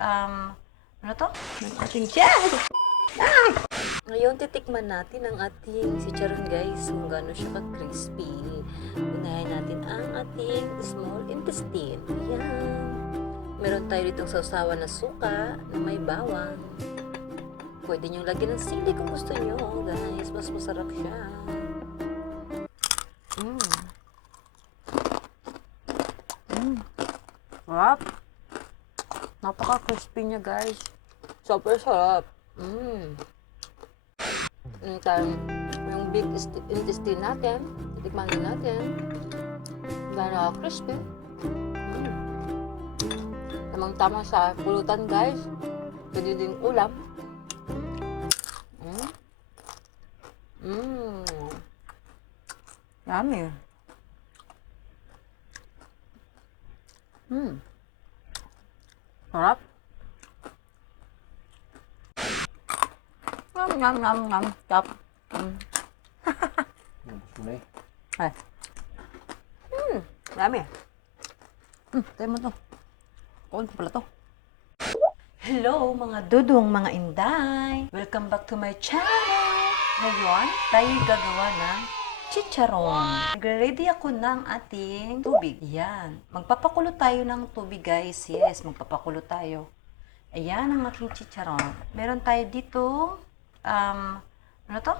ano to? Ng ating chef! Ngayon, titikman natin ang ating chicharon guys, kung gaano siya ka-crispy. Unahin natin ang ating small intestine. Ayan. Meron tayo ditong sausawan na suka na may bawang. Pwede nyo lagyan ng sili kung gusto nyo, guys. Mas masarap siya. Sarap. Napaka-crispy niya, guys. Super sarap. Yung big intestine natin, titikman din natin. Gano'n crispy. Tamang-tama sa pulutan, guys. Pwede din ulam. Yummy. Sarap. Ngam. Tap. Ay. Yummy. Tayo mo to. Konti pala to. Hello mga dudong, mga inday! Welcome back to my channel! Ngayon, tayo gagawa ng chicharon. Nagre-ready ako ng ating tubig. Yan. Magpapakulo tayo ng tubig, guys. Yes, magpapakulo tayo. Ayan ang aking chicharon. Meron tayo dito, ano to?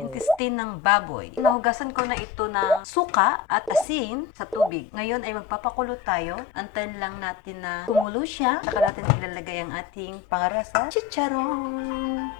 Intestine ng baboy. Nahugasan ko na ito ng suka at asin sa tubig. Ngayon ay magpapakulo tayo. Antayin lang natin na kumulo siya. Saka natin ilalagay ang ating pangarasa chicharon.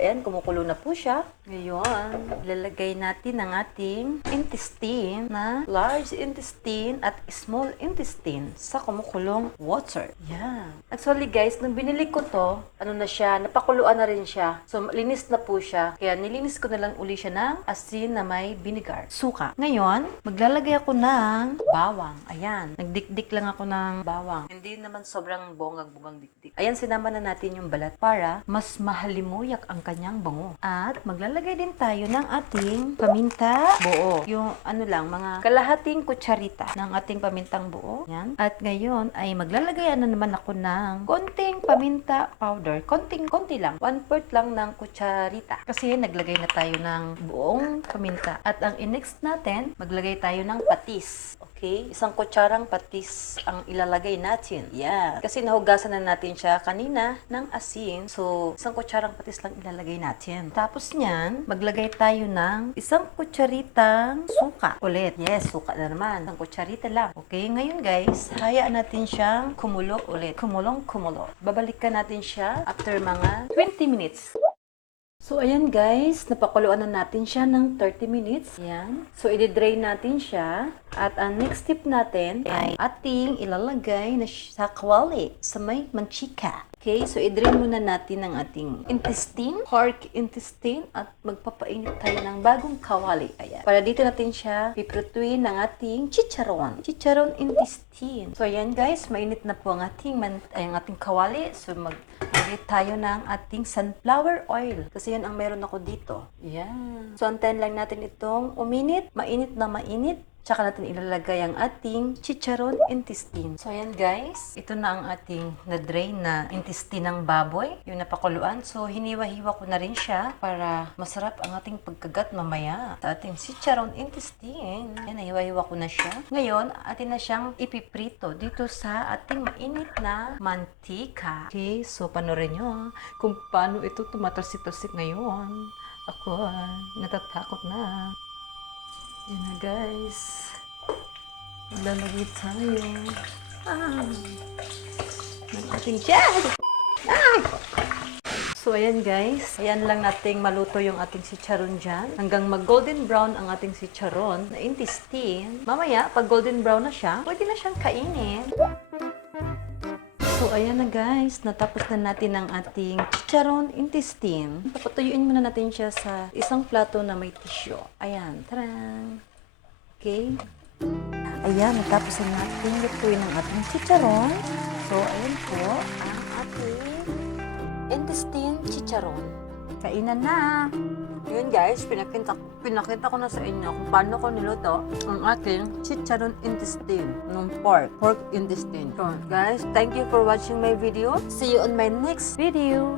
Ayan, kumukulo na po siya. Ngayon, ilalagay natin ang ating intestine na large intestine at small intestine sa kumukulong water. Yan. Actually guys, nung binili ko to, ano na siya, napakuluan na rin siya. So, linis na po siya. Kaya nilinis ko na lang uli siya ng asin na may vinegar. Suka. Ngayon, maglalagay ako ng bawang. Ayan. Nagdikdik lang ako ng bawang. Hindi naman sobrang bonggang dikdik. Ayan, sinama na natin yung balat para mas mahalimuyak ang kanyang bango. At maglalagay din tayo ng ating paminta buo. Yung ano lang, mga kalahating kutsarita ng ating pamintang buo. Yan. At ngayon ay maglalagay na naman ako ng konting paminta powder. Konti lang. 1/4 lang ng kutsarita. Kasi naglagay na tayo ng buong paminta. At ang next natin, maglagay tayo ng patis. Okay? Isang kutsarang patis ang ilalagay natin. Yan. Kasi nahugasan na natin siya kanina ng asin. So, isang kutsarang patis lang ilalagay natin. Tapos niyan, maglagay tayo ng isang kutsaritang suka. Ulit. Yes, suka na naman. Isang kutsarita lang. Okay? Ngayon guys, hayaan natin siyang kumulo ulit. Kumulo. Babalikan natin siya after mga 20 minutes. So, ayan guys, napakuluan na natin siya ng 30 minutes. Ayan. So, i-drain natin siya. At ang next step natin ay ating ilalagay na sa kawali, sa may manchika. Okay, so i-drain muna natin ang ating intestine, pork intestine, at magpapainit tayo ng bagong kawali. Ayan. Para dito natin siya piprutuin ng ating chicharon. Chicharon intestine. So, ayan guys, mainit na po ang ating kawali. So, maglagay tayo ng ating sunflower oil. Kasi yan ang meron ako dito. Ayan. So, antayin lang natin itong uminit, mainit na mainit. Tsaka natin ilalagay ang ating chicharon intestine. So, ayan guys. Ito na ang ating na-drain na intestine ng baboy. Yung napakuluan. So, hiniwa-hiwa ko na rin siya para masarap ang ating pagkagat mamaya sa ating chicharon intestine. Ayan, nahiwa-hiwa ko na siya. Ngayon, atin na siyang ipiprito dito sa ating mainit na mantika. Okay, so panoorin nyo kung paano ito tumatalsik-talsik ngayon. Ako, natatakot na. Yan na guys. Maglalagay tayo ng ating chef. So ayan guys. Ayan lang nating maluto yung ating chicharon dyan. Hanggang mag golden brown ang ating chicharon na intestine. Mamaya, pag golden brown na siya, pwede na siyang kainin. So ayan na guys. Natapos na natin ang ating chicharon intestine. Papatuyuin muna natin siya sa isang plato na may tissue. Ayan. Tarang! Okay. Ayan, natapos na natin lutuin ang ating chicharon. So, ayan po ang ating intestine chicharon. Kainan na! Yun guys, pinakita ko na sa inyo kung paano ko niluto ang aking chicharon intestine ng pork intestine. So guys, thank you for watching my video. See you on my next video.